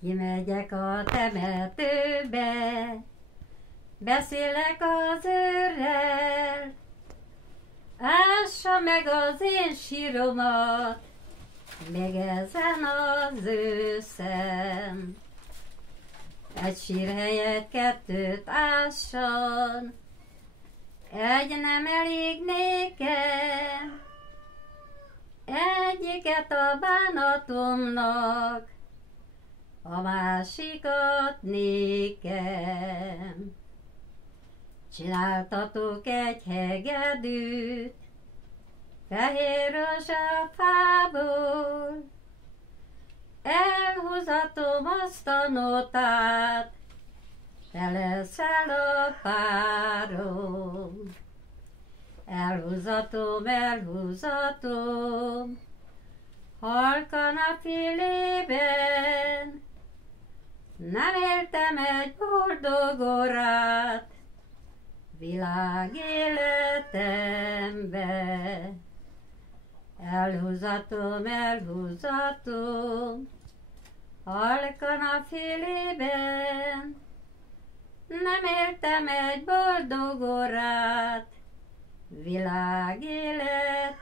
Kimegyek a temetőbe, beszélek az őrrel, ássa meg az én síromat, még ezen az őszen. Egy sír helyett kettőt ásson, egy nem elég nékem, egyiket a bánatomnak, a másikat nékem. Csináltatok egy hegedűt, fehér rozsafából, elhúzatom azt a notát, te leszel a párom. Elhúzatom, halkan a fülében, nem éltem egy boldog órát világ életembe. Elhúzatom, halkan a fülében, nem éltem egy boldog órát világ életembe.